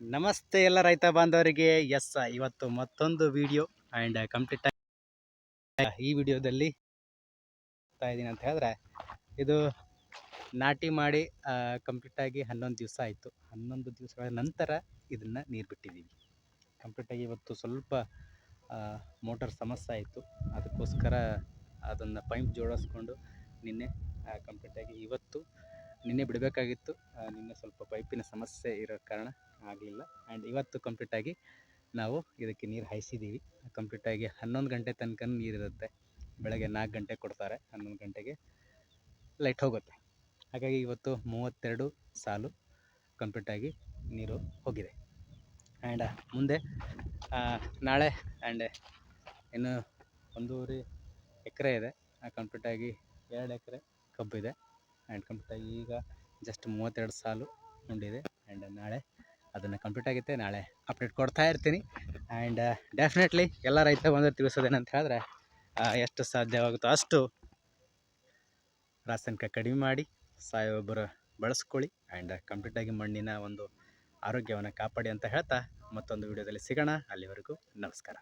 ನಮಸ್ತೆ ಎಲ್ಲ ರೈತ ಬಾಂಧವರಿಗೆ. ಎಸ್, ಇವತ್ತು ಮತ್ತೊಂದು ವಿಡಿಯೋ ಆ್ಯಂಡ್ ಕಂಪ್ಲೀಟ್ ಈ ವಿಡಿಯೋದಲ್ಲಿ ಇದ್ದೀನಿ ಅಂತ ಹೇಳಿದ್ರೆ, ಇದು ನಾಟಿ ಮಾಡಿ ಕಂಪ್ಲೀಟಾಗಿ 11 ದಿವಸ ಆಯಿತು. 11 ದಿವಸಗಳ ನಂತರ ಇದನ್ನು ನೀರು ಬಿಟ್ಟಿದ್ದೀವಿ. ಕಂಪ್ಲೀಟಾಗಿ ಇವತ್ತು ಸ್ವಲ್ಪ ಮೋಟರ್ ಸಮಸ್ಯೆ ಆಯಿತು, ಅದಕ್ಕೋಸ್ಕರ ಅದನ್ನು ಪೈಪ್ ಜೋಡಿಸ್ಕೊಂಡು ನಿನ್ನೆ ಕಂಪ್ಲೀಟಾಗಿ ನಿನ್ನೆ ಬಿಡಬೇಕಾಗಿತ್ತು. ನಿನ್ನೆ ಸ್ವಲ್ಪ ಪೈಪಿನ ಸಮಸ್ಯೆ ಇರೋ ಕಾರಣ ಆಗಲಿಲ್ಲ. ಆ್ಯಂಡ್ ಇವತ್ತು ಕಂಪ್ಲೀಟಾಗಿ ನಾವು ಇದಕ್ಕೆ ನೀರು ಹಾಯಿಸಿದ್ದೀವಿ. ಕಂಪ್ಲೀಟಾಗಿ 11 ಗಂಟೆ ತನಕ ನೀರಿರುತ್ತೆ. ಬೆಳಗ್ಗೆ 4 ಗಂಟೆಗೆ ಕೊಡ್ತಾರೆ, 11 ಗಂಟೆಗೆ ಲೈಟ್ ಹೋಗುತ್ತೆ. ಹಾಗಾಗಿ ಇವತ್ತು 32 ಸಾಲು ಕಂಪ್ಲೀಟಾಗಿ ನೀರು ಹೋಗಿದೆ. ಆ್ಯಂಡ್ ಮುಂದೆ ನಾಳೆ ಆ್ಯಂಡ್ ಇನ್ನು 1.5 ಎಕರೆ ಇದೆ. ಕಂಪ್ಲೀಟಾಗಿ 2 ಎಕರೆ ಕಬ್ಬಿದೆ. ಆ್ಯಂಡ್ ಕಂಪ್ಲೀಟಾಗಿ ಈಗ ಜಸ್ಟ್ 32 ಸಾಲು ಉಂಡಿದೆ. ಆ್ಯಂಡ್ ನಾಳೆ ಅದನ್ನು ಕಂಪ್ಲೀಟ್ ಆಗುತ್ತೆ. ನಾಳೆ ಅಪ್ಡೇಟ್ ಕೊಡ್ತಾ ಇರ್ತೀನಿ. ಆ್ಯಂಡ್ ಡೆಫಿನೆಟ್ಲಿ ಎಲ್ಲ ರೈತ ಬಂದರೆ ತಿಳಿಸೋದೇನಂತ ಹೇಳಿದ್ರೆ, ಎಷ್ಟು ಸಾಧ್ಯವಾಗುತ್ತೋ ಅಷ್ಟು ರಾಸಾಯನಿಕ ಕಡಿಮೆ ಮಾಡಿ ಸಾವಯವ ಗೊಬ್ಬರ ಬಳಸ್ಕೊಳ್ಳಿ. ಆ್ಯಂಡ್ ಕಂಪ್ಲೀಟಾಗಿ ಮಣ್ಣಿನ ಒಂದು ಆರೋಗ್ಯವನ್ನು ಕಾಪಾಡಿ ಅಂತ ಹೇಳ್ತಾ ಮತ್ತೊಂದು ವಿಡಿಯೋದಲ್ಲಿ ಸಿಗೋಣ. ಅಲ್ಲಿವರೆಗೂ ನಮಸ್ಕಾರ.